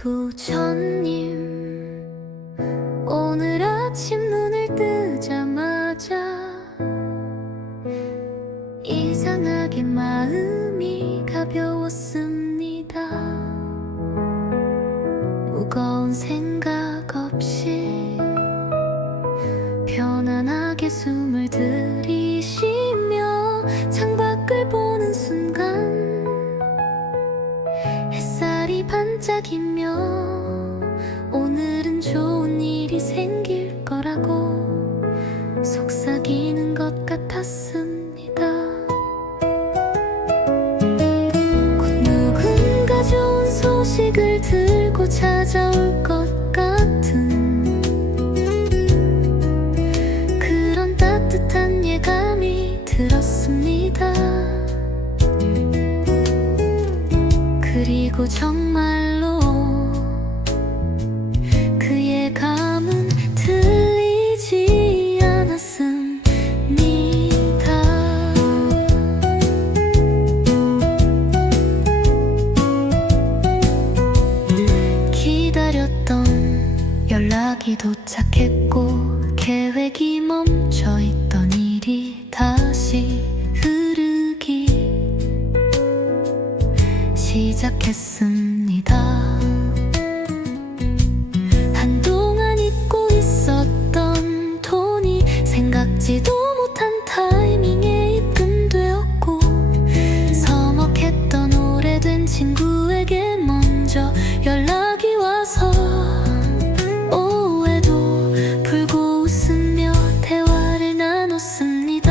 부처님, 오늘 아침 눈을 뜨자마자 이상하게 마음이 가벼웠습니다. 무거운 생각 없이 편안하게 숨을 들이쉬며 창밖을 보는 순간 햇살이 반짝이며 오늘은 좋은 일이 생길 거라고 속삭이는 것 같았습니다. 곧 누군가 좋은 소식을 들고 찾아올 것 같은 그런 따뜻한 예감이 들었습니다. 그리고 정말로 그 예감은 들리지 않았습니다. 기다렸던 연락이 도착했고 계획이 멈춰있던 일이 다시 흐르기 시작했습니다. 한동안 잊고 있었던 돈이 생각지도 못한 타이밍에 입금되었고 서먹했던 오래된 친구에게 먼저 연락이 와서 오해도 풀고 웃으며 대화를 나눴습니다.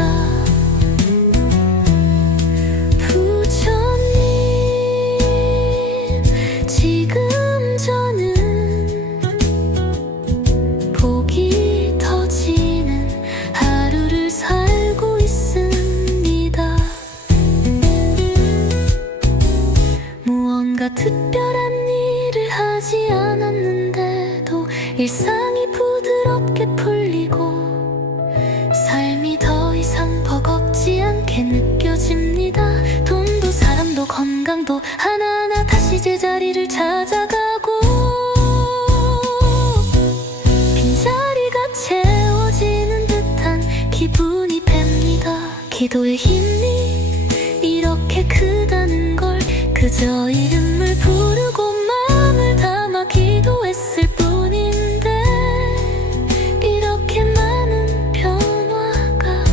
지금 저는 복이 터지는 하루를 살고 있습니다. 무언가 특별한 일을 하지 않았는데도 일상이 부드럽게 풀리고 삶이 더 이상 버겁지 않게 느껴집니다. 돈도 사람도 건강도 하나하나 다시 제자리를 찾아가고 빈자리가 채워지는 듯한 기분이 듭니다. 기도의 힘이 이렇게 크다는 걸 그저 이름을 부르고 마음을 담아 기도했을 뿐인데 이렇게 많은 변화가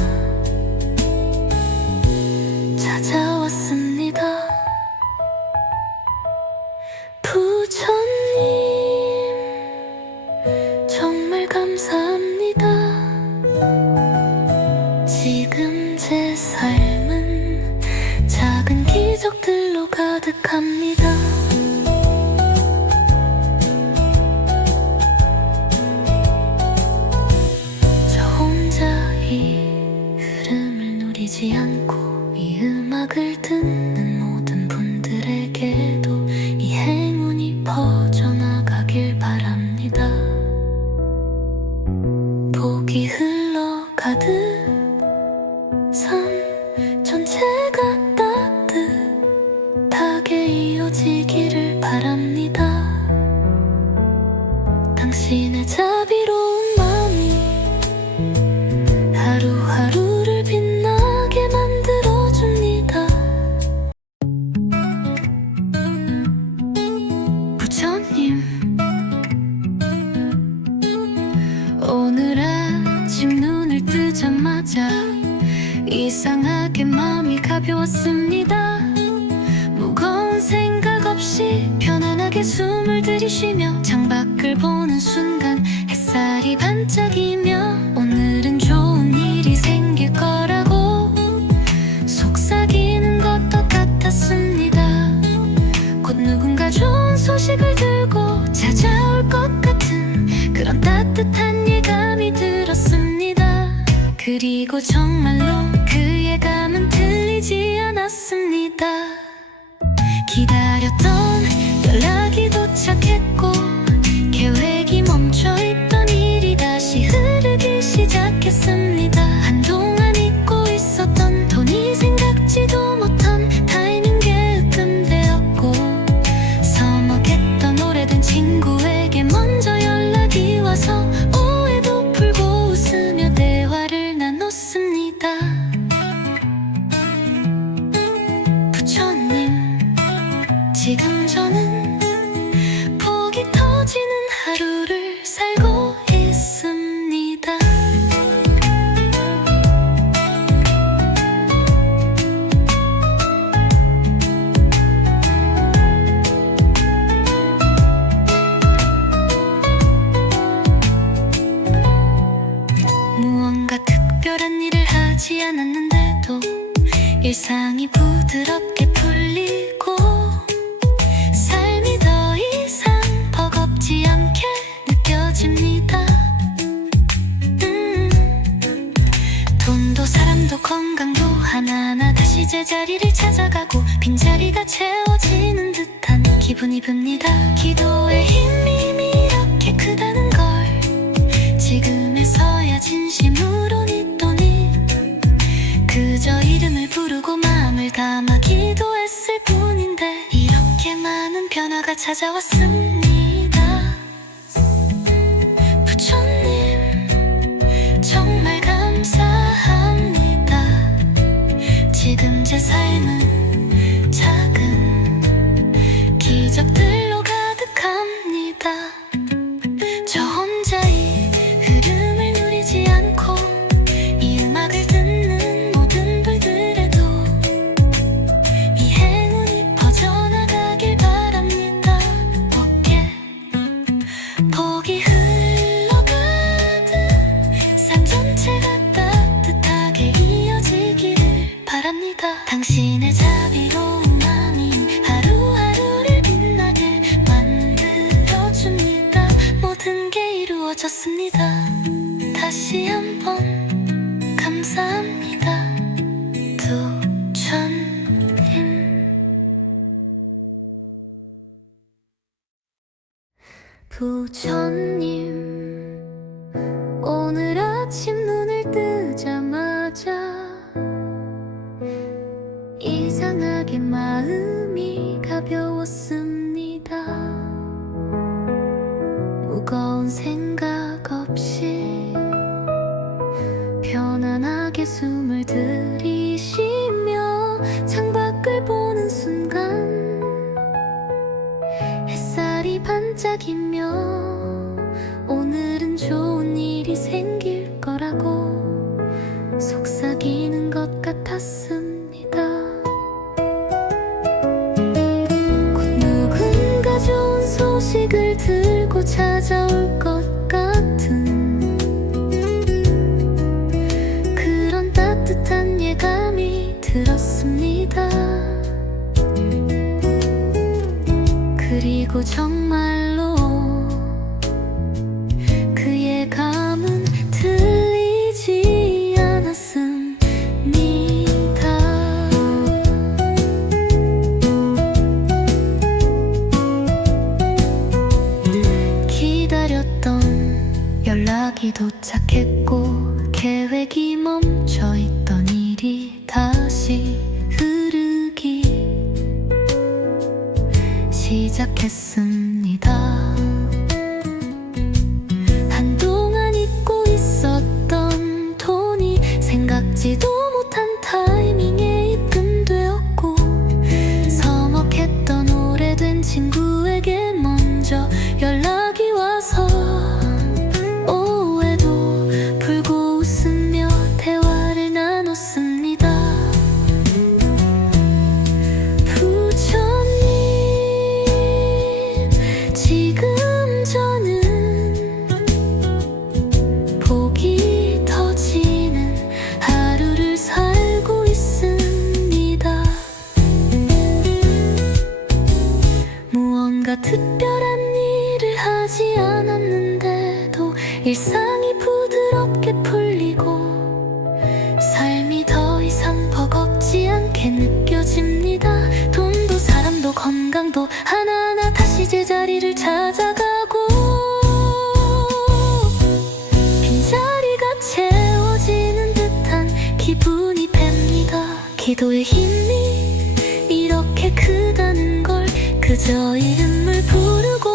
찾아왔습니다. 부처님, 정말 감사합니다. 지금 제 삶은 작은 기적들로 가득합니다. 저 혼자 이 흐름을 누리지 않고 이 음악을 듣는 모든 분들에게도 이 행운이 퍼져나가길 바랍니다. 복이 흘러가듯 삶 전체가 따뜻하게 이어지기를 바랍니다. 당신의 자비로운 마음이 하루하루를 빛나게 만들어줍니다. 부처님, 오늘 아침 눈을 뜨자마자 이상하게 마음이 가벼웠습니다. 무거운 생각 없이 편안하게 숨을 들이쉬며 창밖을 보는 순간 햇살이 반짝이며 오늘은 좋은 일이 생길 거라고 속삭이는 것도 같았습니다. 곧 누군가 좋은 소식을 들고 찾아올 것 같은 그런 따뜻한 예감이 들었습니다. 그리고 정말로 그 예감은 들리지 않았습니다. 기다렸던 연락이 도착했고 계획이 멈춰있던 일이 다시 흐르기 시작했습니다. 한동안 잊고 있었던 돈이 생각지도 못한 타이밍에 입금되었고 서먹했던 오래된 친구에게 먼저 연락이 와서 오해도 풀고 웃으며 대화를 나눴습니다. 부처님, 지금 저는 복이 터지는 하루를 살고 있습니다. 무언가 특별한 일을 하지 않았는데도 일상이 부드럽게 풀리고 삶이 더 이상 버겁지 않게 느껴집니다. 돈도 사람도 건강도 하나하나 다시 제자리를 찾아가고 빈자리가 채워지는 듯한 기분이 듭니다. 기도의 힘이 이렇게 크다는 걸 지금에서야 진심으로 믿더니 그저 이름을 부르고 마음을 담아 기도했을 뿐인데 이렇게 많은 변화가 찾아왔습니다. 부처님, 정말 감사합니다. 지금 제 삶은 작은 기적들로 가득합니다. 저 혼자 이 흐름을 누리지 않고 이 음악을 듣는 모든 분들에도 이 행운이 퍼져나가길 바랍니다. 복이 흘러가듯 삶 전체가 따뜻하게 이어지기를 바랍니다. 당신의 자비로운 마음이 하루하루를 빛나게 만들어줍니다. 모든 게 이루어졌습니다. 다시 한번 감사합니다. 부처님. 부처님, 오늘 아침 눈을 뜨자마자 이상하게 마음이 가벼웠습니다. 무거운 생각 없이 편안하게 숨을 들이쉬며 창밖을 보는 순간 햇살이 반짝이며 오늘은 좋은 일이 생길 거라고 속삭이는 것 같았습니다. 곧 누군가 좋은 소식을 들고 찾아올 것 같은 그런 따뜻한 예감이 들었습니다. 그리고 정말로 그 예감은 들리지 않았습니다. 기다렸던 연락이 도착했고 계획이 멈춰있던 일이 다시 흐르기 시작했습니다. 한동안 잊고 있었던 돈이 생각지도 못한 타이밍에 입금되었고 서먹했던 오래된 친구에게 먼저 연락이 와서 오해도 풀고 웃으며 대화를 나눴습니다. 부처님, 지금 저는 복이 터지는 하루를 살고 있습니다. 무언가 특별한 일을 하지 않았는데도 일상이 부드럽게 풀리고 삶이 더 이상 버겁지 않게 느껴집니다. 돈도 사람도 건강도 하나하나 다시 제자리를 찾아가고 빈자리가 채워지는 듯한 기분이 듭니다. 기도의 힘이 이렇게 크다는 걸 그저 이름을 부르고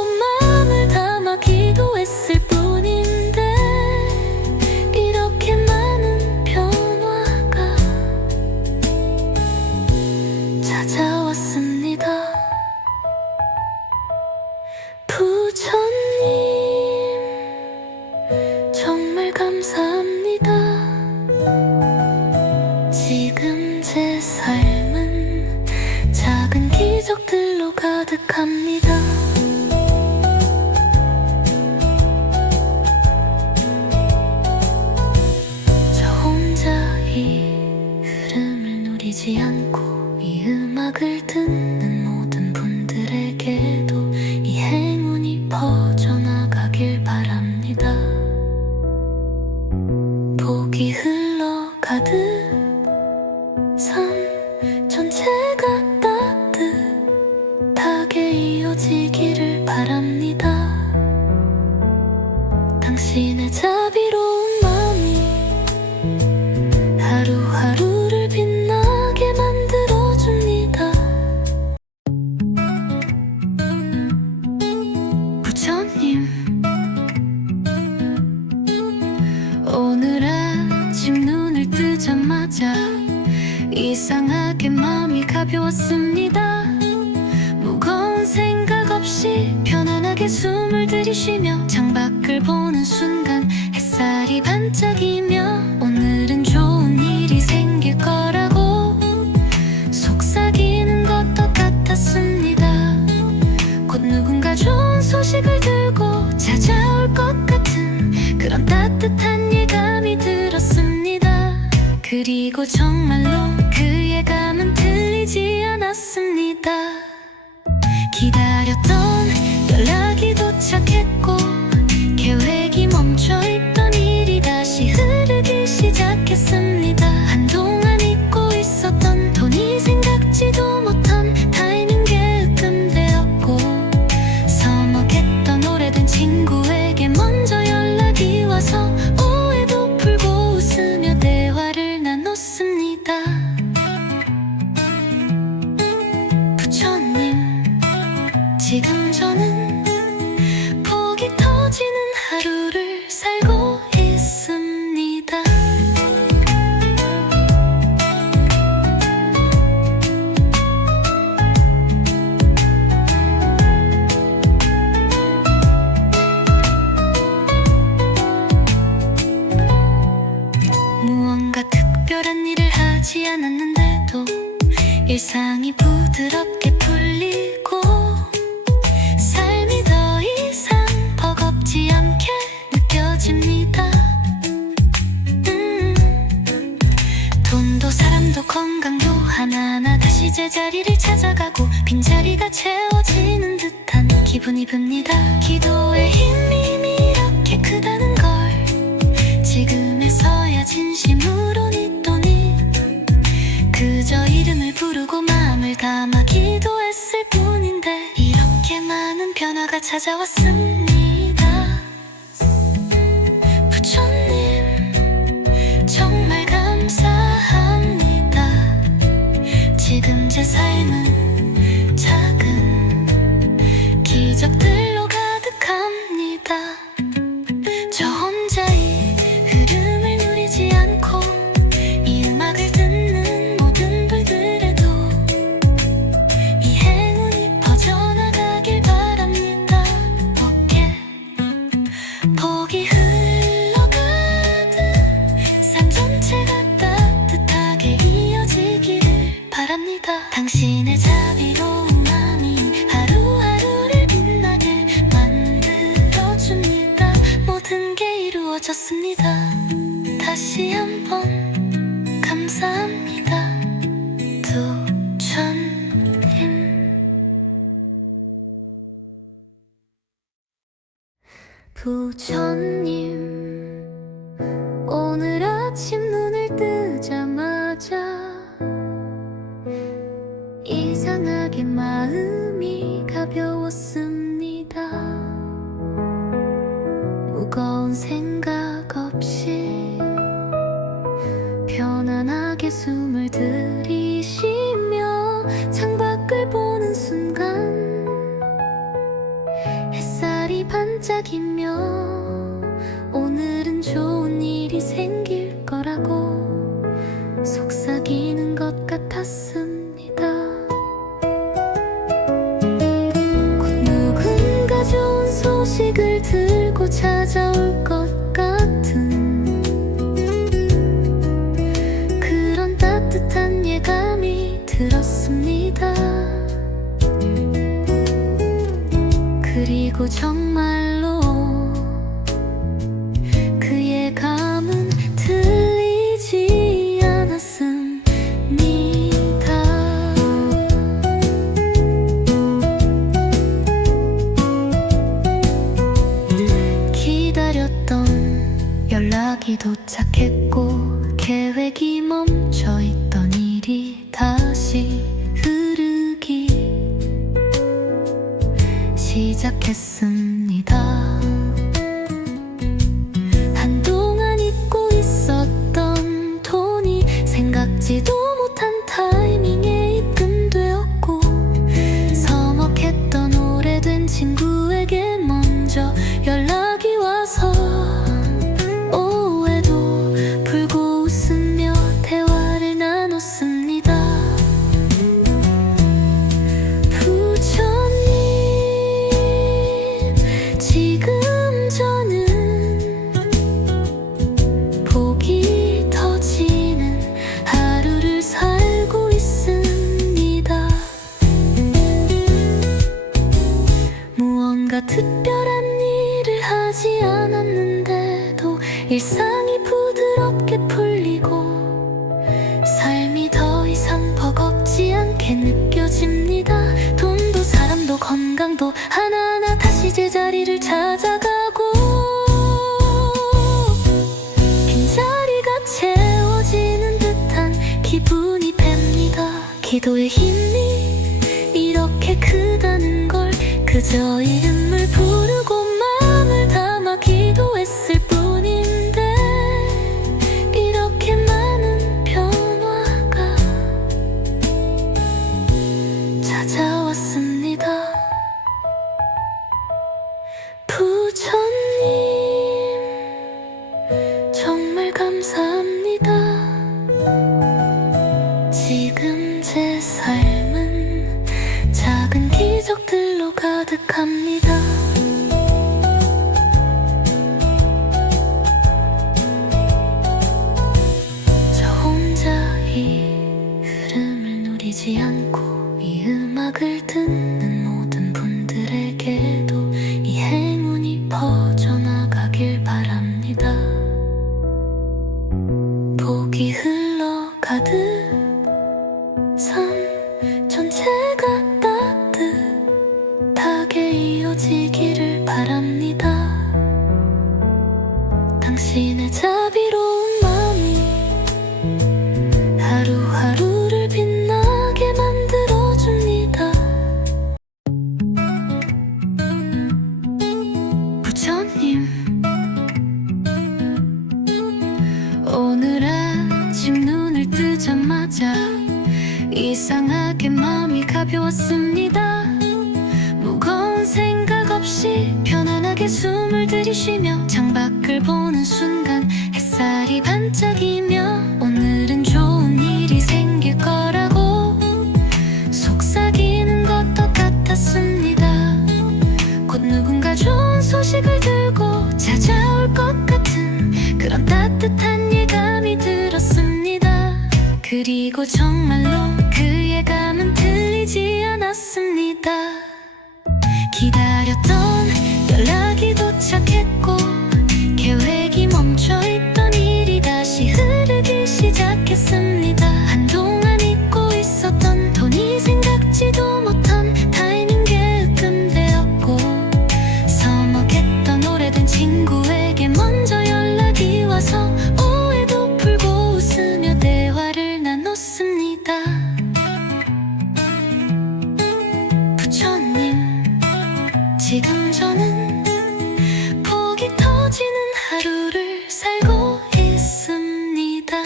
부처님 정말 감사합니다. 지금 제 삶은 작은 기적들로 가득합니다. 저 혼자 이 흐름을 누리지 않고 이 음악을 듣는 모든 분들에게도 이 행운이 퍼져나가길 바랍니다. 복이 흘러가듯 삶 전체가 따뜻하게 이어지기를 바랍니다. 당신의 자비로운 마음이 하루하루를 빛나게 만들어줍니다. 부처님, 오늘 아침 눈을 뜨자마자 이상하게 마음이 가벼웠습니다. 무거운 생각 없이 편안하게 숨을 들이쉬며 창밖을 보는 순간 햇살이 반짝이며 오늘은 좋은 일이 생길 거라고 속삭이는 것도 같았습니다. 곧 누군가 좋은 소식을 들고 찾아올 것 같은 그런 따뜻한 예감이 들었습니다. 그리고 정말로 그 예감은 틀리지 않았습니다. 기다렸던 연락이 도착했고 계획이 멈춰있던 일이 다시 흐르기 시작했습니다. 한동안 잊고 있었던 돈이 생각지도 못한 타이밍에 으뜸되었고 서먹했던 오래된 친구에게 먼저 연락이 와서 오해도 풀고 웃으며 대화를 나눴습니다. 부처님, 지금 저는 복이 터지는 하루를 살고 있습니다. 무언가 특별한 일을 하지 않았는데도 일상이 부드럽게 풀리고 삶이 더 이상 버겁지 않게 느껴집니다. 돈도 사람도 건강도 하나하나 다시 제자리를 찾아가고 빈자리가 채워지는 듯한 기분이 듭니다. 기도의 힘이 이렇게 크다는 걸 지금에서야 진심으로 믿더니 그저 이름을 부르고 마음을 담아 기도했을 뿐인데 이렇게 많은 변화가 찾아왔습니다. 부처님 정말 감사합니다. 지금 제 삶은 작은 기적들로 가득합니다. 저 혼자 이 흐름을 누리지 않고 이 음악을 듣는 모든 분들에도 이 행운이 퍼져나가길 바랍니다. 복이 흘러가듯 삶 전체가 따뜻하게 이어지기를 바랍니다. 당신의 자비로운 마음이 하루하루를 빛나게 만들어줍니다. 모든 게 이루어졌습니다. 다시 한번 감사합니다. 부처님. 부처님, 오늘 아침 눈을 뜨자마자 이상하게 마음이 가벼웠습니다. 무거운 생각 없이 편안하게 숨을 들이쉬며 창밖을 보는 순간 햇살이 반짝이며 오늘은 좋은 일이 생길 거라고 속삭이는 것 같았습니다. 곧 누군가 그리고 정말로 그의 감은 들리지 않았습니다. 기다렸던 연락이 도착했고 계획이 멈춰있던 일이 다시 흐르기 시작했습니다. 한동안 잊고 있었던 돈이 생각지도 못한 타이밍에 입금되었고 서먹했던 오래된 친구에게 먼저 연락이 와서 오해도 풀고 웃으며 대화를 나눴습니다. 부처님, 지금 저는 복이 터지는 하루를 살고 있습니다. 무언가 특별한 일을 하지 않았는데도 일상이 부드럽게 풀리고 삶이 더 이상 버겁지 않게 느껴집니다. 돈도 사람도 건강도 하나하나 다시 제자리를 찾아가고 빈자리가 채워지는 듯한 기분이 듭니다. 기도의 힘이 이렇게 크다는 걸 그저 이름을 부르고 마음을 담아 기도했을 뿐인데 이렇게 많은 변화가 찾아왔습니다. 부처님, 정말 감사합니다. 지금 제 삶은 작은 기적들로 가득합니다. 저 혼자 이 흐름을 누리지 않고 이 음악을 듣는 모든 분들에게도 이 행운이 퍼져나가길 바랍니다. 복이 흘러가듯 삶 전체가 따뜻하게 이어지기를 바랍니다. 당신의 자비로운 마음이 하루하루를 빛나게 만들어줍니다. 부처님, 오늘 아침 눈을 뜨자마자 이상하게 마음이 가벼웠습니다. 무거운 생각 없이 편안하게 숨을 들이쉬며 창밖을 보는 순간 햇살이 반짝이며 오늘은 좋은 일이 생길 거라고 속삭이는 것도 같았습니다. 곧 누군가 좋은 소식을 들고 찾아올 것 같은 그런 따뜻한 예감이 들었습니다. 그리고 정말로 그의 감은 들리지 않았습니다. 기다렸던 연락이 도착했고 계획이 멈춰있던 일이 다시 흐르기 시작했습니다. 한동안 잊고 있었던 돈이 생각지도 못한 타이밍에 입금되었고 서먹했던 오래된 친구에게 먼저 연락이 와서 오해도 풀고 웃으며 대화를 나눴습니다. 부처님, 지금 저는 복이 터지는 하루를 살고 있습니다.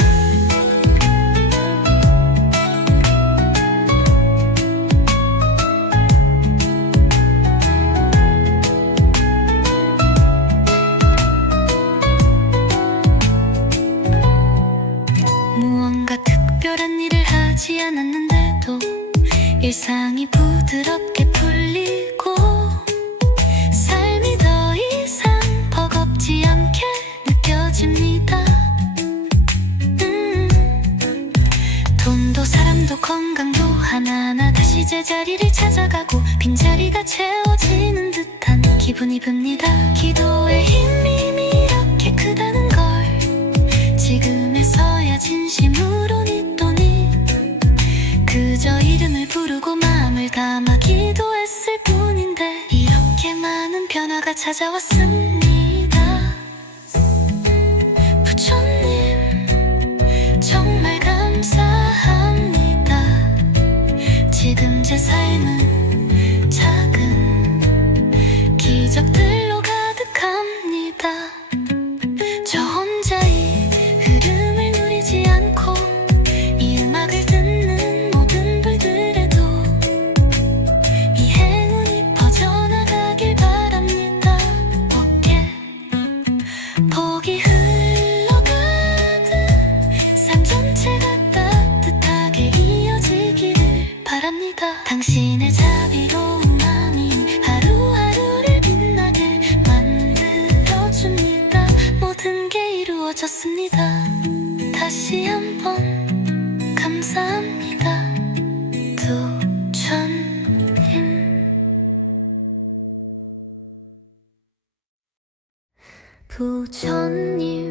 무언가 특별한 일을 하지 않았는데도 일상이 부드럽게 풀리고 삶이 더 이상 버겁지 않게 느껴집니다. 돈도 사람도 건강도 하나하나 다시 제자리를 찾아가고 빈자리가 채워지는 듯한 기분이 붑니다. 기도의 힘이 이렇게 크다는 걸 지금에서야 진심으로 믿더니 그저 이름을 부르고 마음을 담아 기도했을 뿐인데 이렇게 많은 변화가 찾아왔습니다. 부처님 정말 감사합니다. 지금 제 삶은 작은 기적들로 가득합니다. 저 혼자 이 흐름을 누리지 않고 이 음악을 듣는 모든 분들에도 이 행운이 퍼져나가길 바랍니다. 복이 흘러가듯 삶 전체가 따뜻하게 이어지기를 바랍니다. 당신의 자비로운 마음이 하루하루를 빛나게 만들어줍니다. 모든 게 이루어졌습니다. 다시 한번 감사합니다. 부처님. 부처님,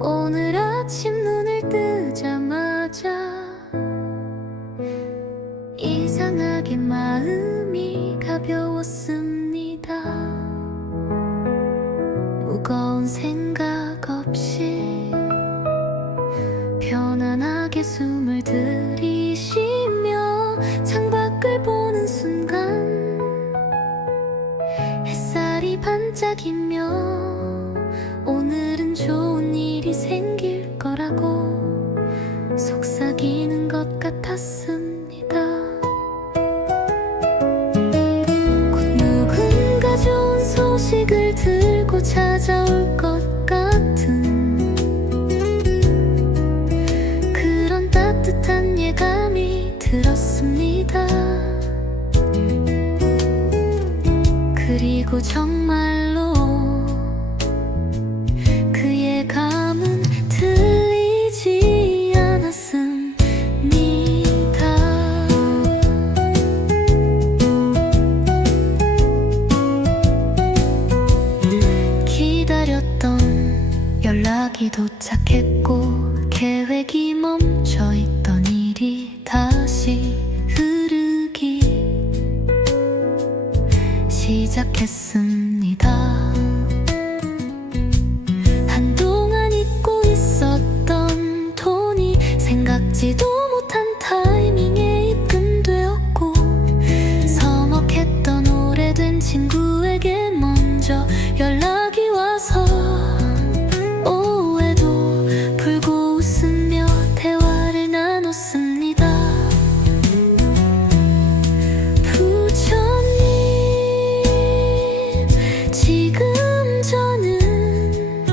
오늘 아침 눈을 뜨자마자 이상하게 마음이 가벼웠습니다. 무거운 생각 없이 편안하게 숨을 들이쉬며 창밖을 보는 순간 햇살이 반짝이며 오늘은 좋은 일이 생길 거라고 속삭이는 것 같았습니다. 곧 누군가 좋은 소식을 들고 찾아올 것 같은 그런 따뜻한 예감이 들었습니다. 그리고 정말로 그 예감은 들리지 않았습니다. 기다렸던 연락이 도착했고 계획이 멈춰있던 일이 다시 흐르기 시작했습니다. 한동안 잊고 있었던 돈이 생각지도 못한 타이밍에 입금되었고 서먹했던 오래된 친구에게 먼저 연락이 와서 오해도 풀고 웃으며 대화를 나눴습니다. 지금 저는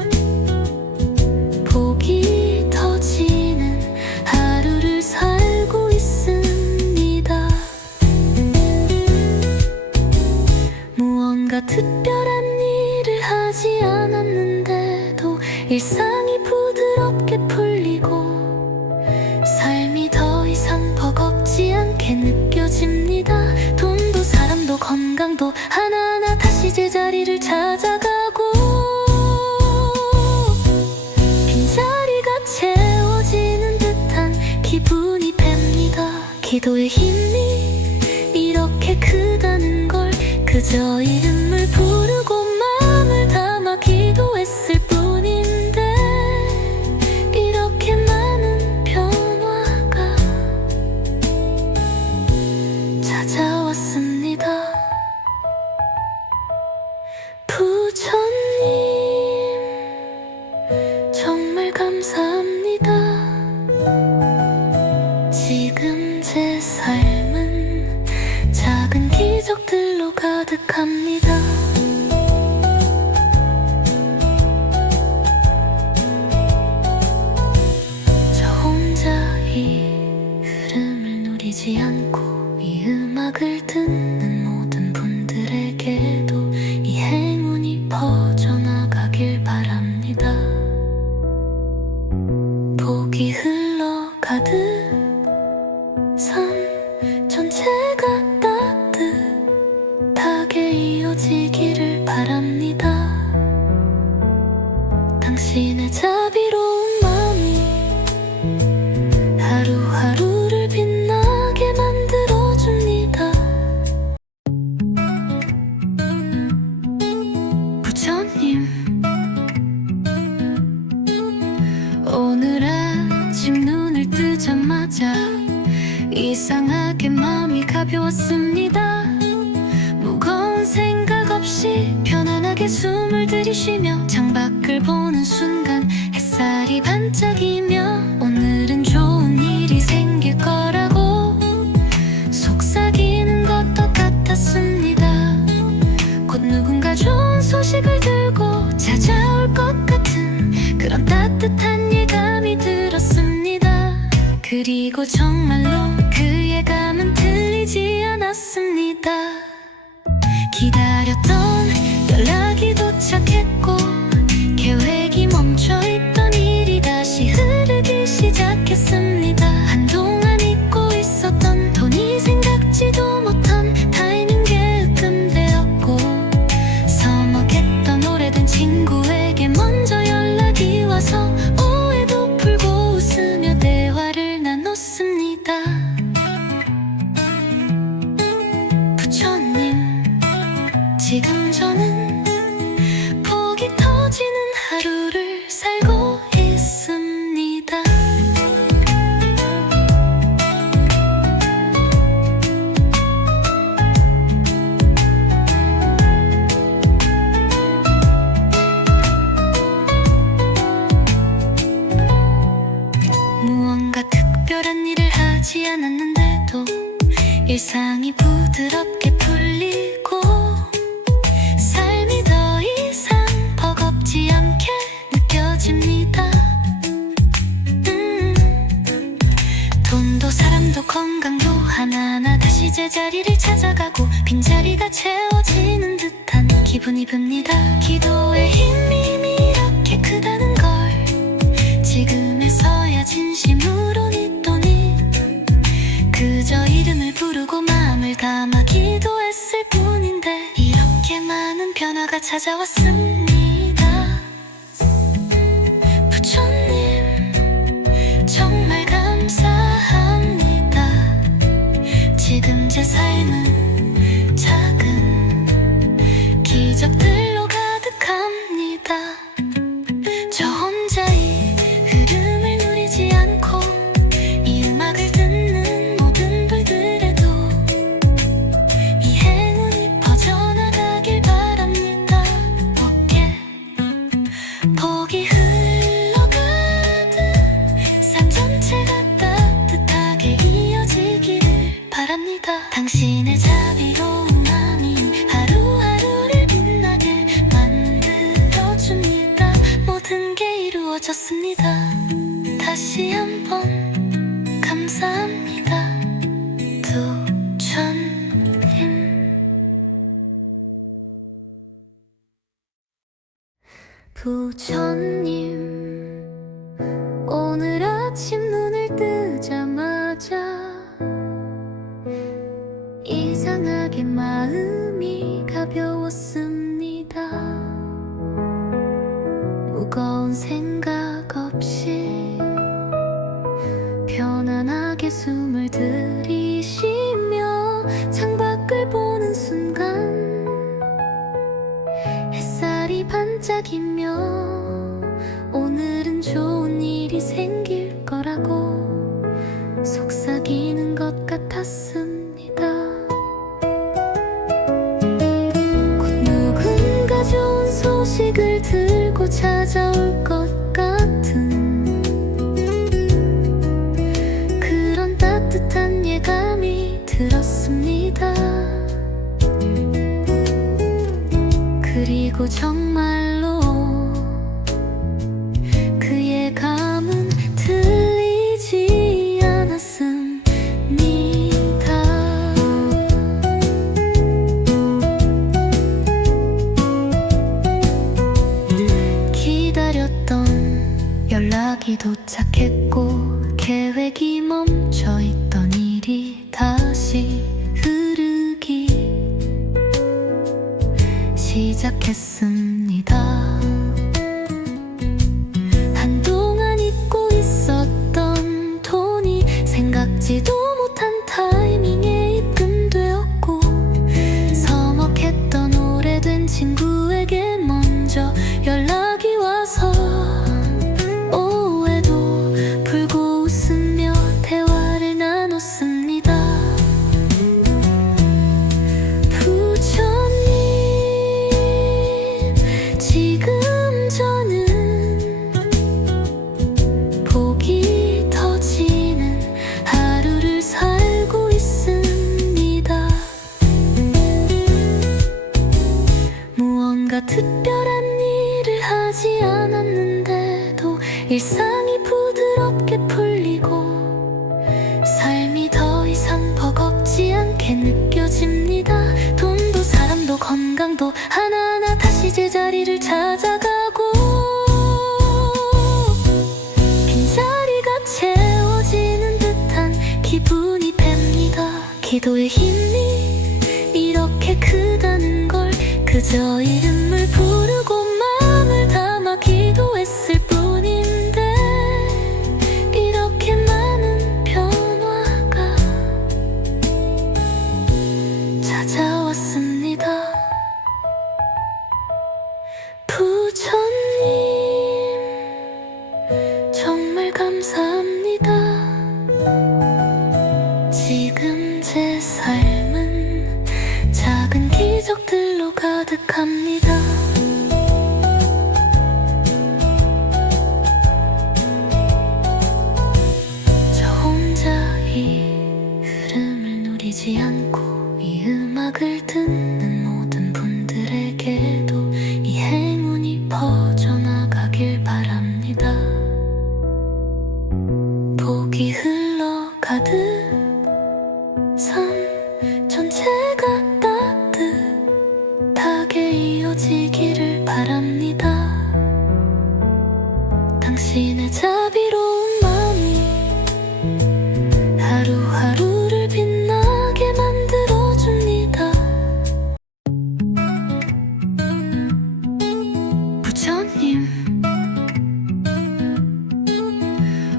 복이 터지는 하루를 살고 있습니다. 무언가 특별한 일을 하지 않았는데도 일상이 부드럽게 풀리고 삶이 더 이상 버겁지 않게 느껴집니다. 돈도 사람도 건강도 하나하나 다시 제자리를 찾아가고 빈자리가 채워지는 듯한 기분이 듭니다. 기도의 힘이 이렇게 크다는 걸 그저 이름을 부르고 마음을 담아 기도했을 뿐인데 이렇게 많은 변화가 찾아왔습니다. 부처님 정말 감사합니다. 지금 제 삶은 작은 기적들로 가득합니다. 저 혼자 이 흐름을 누리지 않고 이 음악을 듣는 모든 분들에게도 이 행운이 퍼져나가길 바랍니다. 복이 흘러가듯 삶 전체가 따뜻하게 함께 이어지기를 바랍니다. 당신의 자비로운 마음이 하루하루를 빛나게 만들어줍니다. 부처님, 오늘 아침 눈을 뜨자마자 이상하게 마음이 가벼웠습니다. 무거운 생각 없이 편안하게 숨을 들이쉬며 창밖을 보는 순간 햇살이 반짝이며 오늘은 좋은 일이 생길 거라고 속삭이는 것도 같았습니다. 곧 누군가 좋은 소식을 들고 찾아올 것 같은 그런 따뜻한 예감이 들었습니다. 그리고 정말로 그 예감은 틀리지 않았습니다. 기다렸던 연락이 도착했고 계획이 멈춰있던 일이 다시 흐르기 시작했습니다. 한동안 잊고 있었던 돈이 생각지도 못한 타이밍에 으뜸되었고 서먹했던 오래된 친구에게 먼저 연락이 와서 오해도 풀고 웃으며 대화를 나눴습니다. 부처님, 지금 저는 복이 터지는 하루를 살고 있습니다. 무언가 특별한 일을 하지 않았는데도 일상이 부드럽게 풀리고 삶이 더 이상 버겁지 않게 느껴집니다. 돈도 사람도 건강도 하나하나 다시 제자리를 찾아가고 빈자리가 채워지는 듯한 기분이 듭니다. 기도의 힘이 이렇게 크다는 걸 지금에서야 진심으로 믿더니 그저 이름을 부르고 마음을 담아 기도했을 뿐인데 이렇게 많은 변화가 찾아왔습니다. 부처님, 정말 감사합니다. 지금 제 삶은 작은 기적들로 가득합니다. 저 혼자 이 흐름을 누리지 않고 이 음악을 듣는 모든 분들에도 이 행운이 퍼져나가길 바랍니다. 복이 흘러가듯 삶 전체가 따뜻하게 이어지기를 바랍니다. 당신의 자비로운 마음이 하루하루를 빛나게 만들어줍니다. 모든 게 이루어졌습니다. 다시 한번 감사합니다. 부처님. 부처님, 오늘 아침 눈을 뜨자마자 이상하게 마음이 가벼웠습니다. 무거운 생각 없이 편안하게 숨을 들이쉬며 창밖을 보는 순간 햇살이 반짝이며 오늘은 좋은 일이 생길 거라고 속삭이는 것 같았습니다. 곧 누군가 좋은 소식을 들고 찾아올 것 같은 그런 따뜻한 예감이 들었습니다. 그리고 정말로 그 예감은 틀리지 않았습니다. 기다렸던 연락이 도착했고 계획이 멈춰있던 일이 다시 흐르기 시작했습니다. 한동안 잊고 있었던 돈이 생각지도 못한 타이밍에 입금되었고, 서먹했던 오래된 친구에게 먼저 연락이 와서 오해도 풀고 웃으며 대화를 나눴습니다. 부처님, 지금 저는 복이 터지는 하루를 살고 있습니다. 무언가 특별한 일을 하지 않았는데도 일상이 부드럽게 풀리고 삶이 더 이상 버겁지 않게 느껴집니다. 돈도 사람도 건강도 하나하나 다시 제자리를 찾아가고, 빈자리가 채워지는 듯한 기분이 듭니다. 기도의 힘이 이렇게 크다는 걸 그저 이름을 부르고 마음을 담아 기도했을 뿐인데, 이렇게 많은 변화가 찾아왔습니다. 부처님, 정말 감사합니다. 지금 제 삶은 작은 기적들로 가득합니다. 저 혼자 이 흐름을 누리지 않고 이 음악을 듣는 모든 분들에게도 이 행운이 퍼져나가길 바랍니다. 복이 흘러가듯 삶 전체가 따뜻하게 이어지기를 바랍니다. 당신의 자비로운 마음이 하루하루를 빛나게 만들어줍니다. 부처님,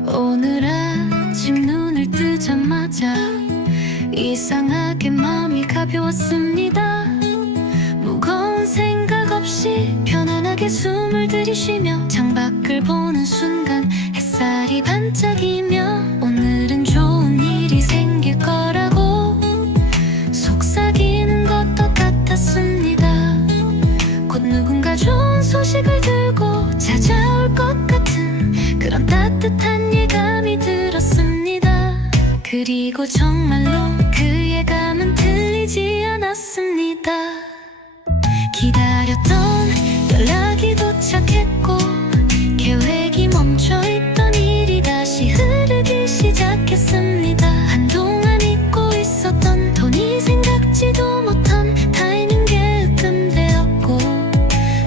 오늘 아침 눈을 뜨자마자 이상하게 마음이 가벼웠습니다. 무거운 생각 없이 편안하게 숨을 들이쉬며 창밖을 보는 순간 햇살이 반짝이며 오늘은 좋은 일이 생길 거라고 속삭이는 것도 같았습니다. 곧 누군가 좋은 소식을 들고 찾아올 것 같은 그런 따뜻한 예감이 들었습니다. 그리고 정말로 그 예감은 틀리지 않았습니다. 기다렸던 연락이 도착했고 계획이 멈춰있던 일이 다시 흐르기 시작했습니다. 한동안 잊고 있었던 돈이 생각지도 못한 타이밍에 입금되었고,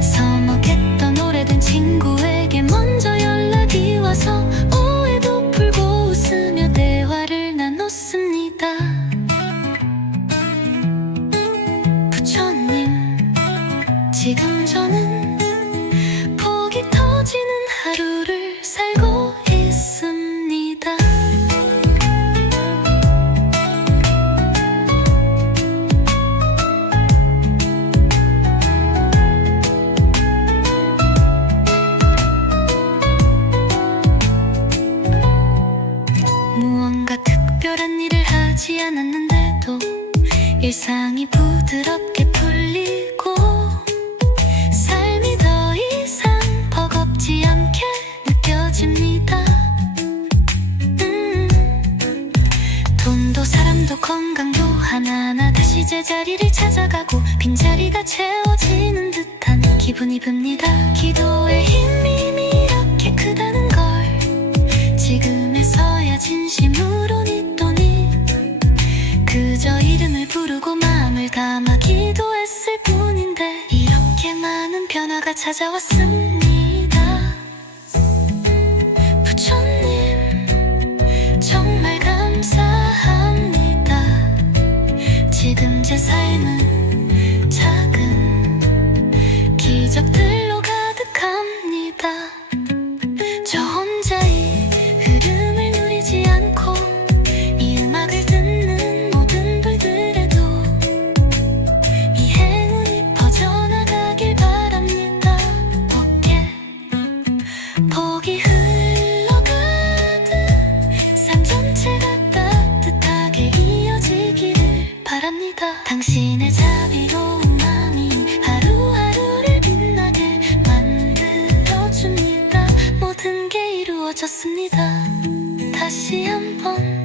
서먹했던 오래된 친구에게 먼저 연락이 와서 오해도 풀고 웃으며 대화를 나눴습니다. 부처님, 지금 저는 복이 터지는 하루를 살고 있습니다. 무언가 특별한 일을 하지 않았는데도 일상이 부드럽게 풀리고 삶이 더 이상 버겁지 않게 느껴집니다. 돈도 사람도 건강도 하나하나 다시 제자리를 찾아가고 빈자리가 채워지는 듯한 기분이 듭니다. 기도의 힘이 이렇게 크다는 걸 지금에서야 진심으로 네 돈이 그저 이름을 부르고 마음을 담아 기도했을 뿐인데, 이렇게 많은 변화가 찾아왔습니다. 부처님, 정말 감사합니다. 지금 제 삶은 작은 기적들로 가득합니다. 저 혼자 이 흐름을 누리지 않고 이 음악을 듣는 모든 분들에도 이 행운이 퍼져나가길 바랍니다. 복이 흘러가듯 삶 전체가 따뜻하게 이어지기를 바랍니다. 당신의 자비로운 마음이 하루하루를 빛나게 만들어줍니다. 모든 게 이루어졌습니다. 다시 한번